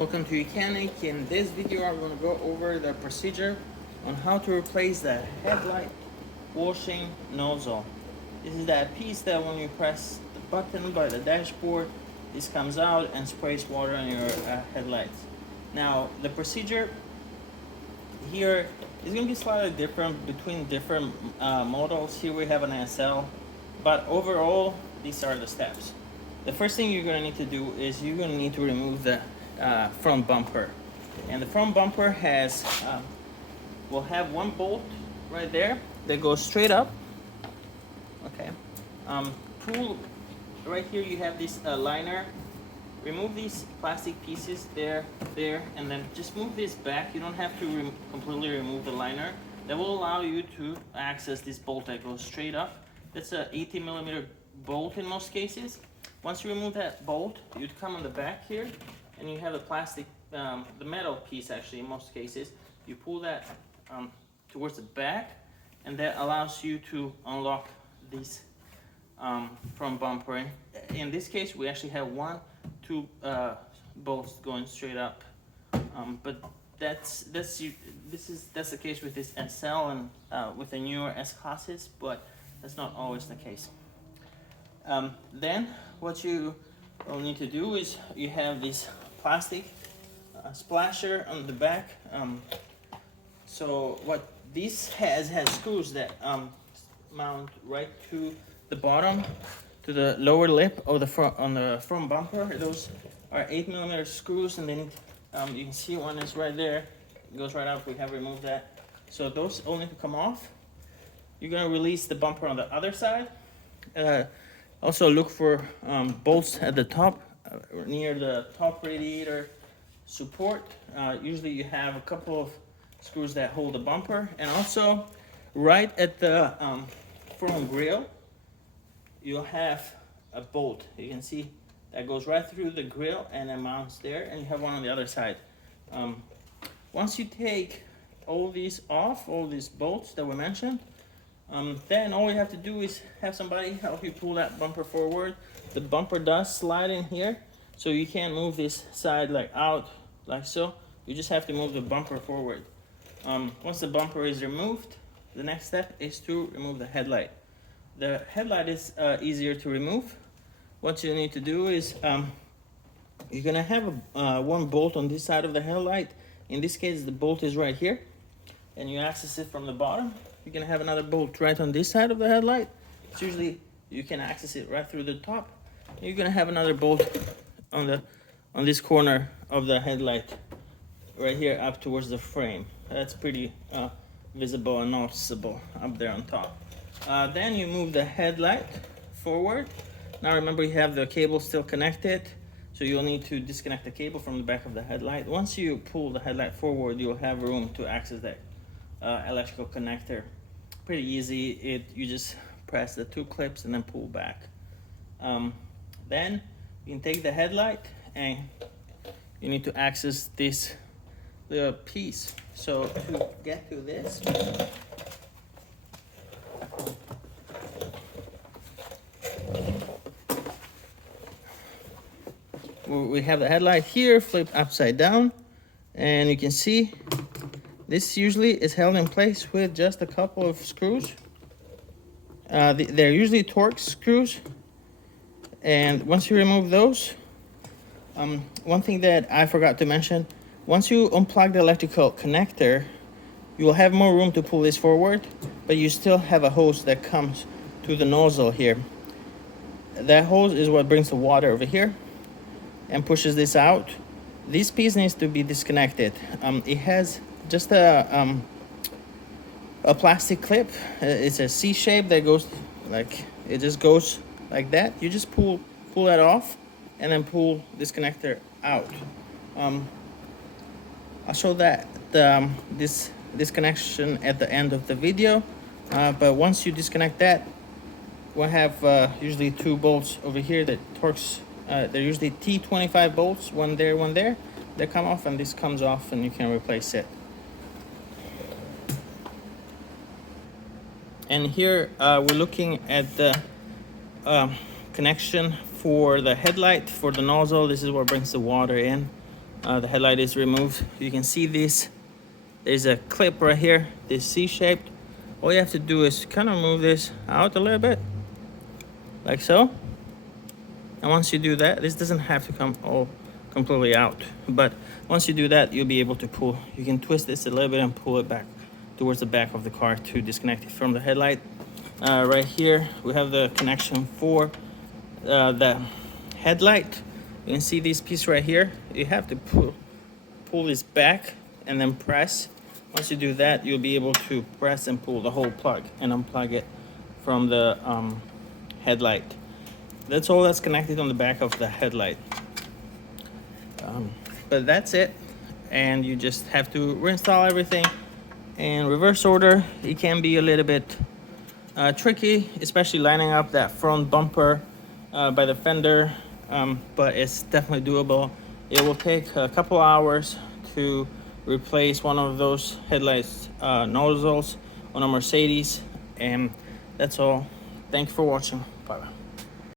Welcome to YOUCANIC. In this video I'm going to go over the procedure on how to replace the headlight washing nozzle. This is that piece that when you press the button by the dashboard, this comes out and sprays water on your headlights. Now the procedure here is going to be slightly different between different models. Here we have an SL, but overall these are the steps. The first thing you're going to need to do is you're going to need to remove the front bumper, and the front bumper has will have one bolt right there that goes straight up. Okay, pull right here. You have this liner. Remove these plastic pieces there, and then just move this back. You don't have to completely remove the liner. That will allow you to access this bolt that goes straight up. That's a 80mm bolt in most cases. Once you remove that bolt, you'd come on the back here, and you have the plastic, the metal piece actually in most cases. You pull that towards the back, and that allows you to unlock this front bumper. In this case, we actually have two bolts going straight up, but that's the case with this SL and with the newer S classes, but that's not always the case. Then what you will need to do is you have this plastic splasher on the back. So what this has screws that mount right to the bottom, to the lower lip of the front on the front bumper. Those are 8mm screws, and then you can see one is right there. It goes right out. We have removed that. So those all need to come off. You're gonna release the bumper on the other side. Also look for bolts at the top, near the top radiator support. Usually you have a couple of screws that hold the bumper, and also right at the front grill, you'll have a bolt. You can see that goes right through the grill and then mounts there, and you have one on the other side. Once you take all these off, all these bolts that we mentioned, then all you have to do is have somebody help you pull that bumper forward. The bumper does slide in here, so you can't move this side like out like so. You just have to move the bumper forward. Once the bumper is removed, the next step is to remove the headlight. The headlight is easier to remove. What you need to do is you're gonna have one bolt on this side of the headlight. In this case, the bolt is right here, and you access it from the bottom. You're gonna have another bolt right on this side of the headlight. It's usually you can access it right through the top. You're gonna have another bolt on this corner of the headlight right here up towards the frame. That's pretty visible and noticeable up there on top. Then you move the headlight forward. Now remember, you have the cable still connected, so you'll need to disconnect the cable from the back of the headlight. Once you pull the headlight forward, you'll have room to access that electrical connector. Pretty easy. You just press the two clips and then pull back. Then you can take the headlight and you need to access this little piece. So to get to this, we have the headlight here flipped upside down, and you can see this usually is held in place with just a couple of screws. They're usually Torx screws, and once you remove those, one thing that I forgot to mention, once you unplug the electrical connector, you will have more room to pull this forward, but you still have a hose that comes to the nozzle here. That hose is what brings the water over here and pushes this out. This piece needs to be disconnected. It has just a plastic clip. It's a C shape that goes like, it just goes like that. You just pull that off and then pull this connector out. I'll show that this connection at the end of the video, but once you disconnect that, we'll have usually two bolts over here that Torx. They're usually T25 bolts, one there, one there. They come off, and this comes off, and you can replace it. And here we're looking at the connection for the headlight, for the nozzle. This is what brings the water in. the headlight is removed. You can see this. There's a clip right here, this C-shaped. All you have to do is kind of move this out a little bit, like so. And once you do that, this doesn't have to come all completely out, but once you do that, you'll be able to pull. You can twist this a little bit and pull it back towards the back of the car to disconnect it from the headlight. Right here, we have the connection for the headlight. You can see this piece right here. You have to pull this back and then press. Once you do that, you'll be able to press and pull the whole plug and unplug it from the headlight. That's all that's connected on the back of the headlight. But that's it, and you just have to reinstall everything in reverse order. It can be a little bit tricky, especially lining up that front bumper by the fender, but it's definitely doable. It will take a couple hours to replace one of those headlights nozzles on a Mercedes, and that's all. Thank you for watching. Bye bye.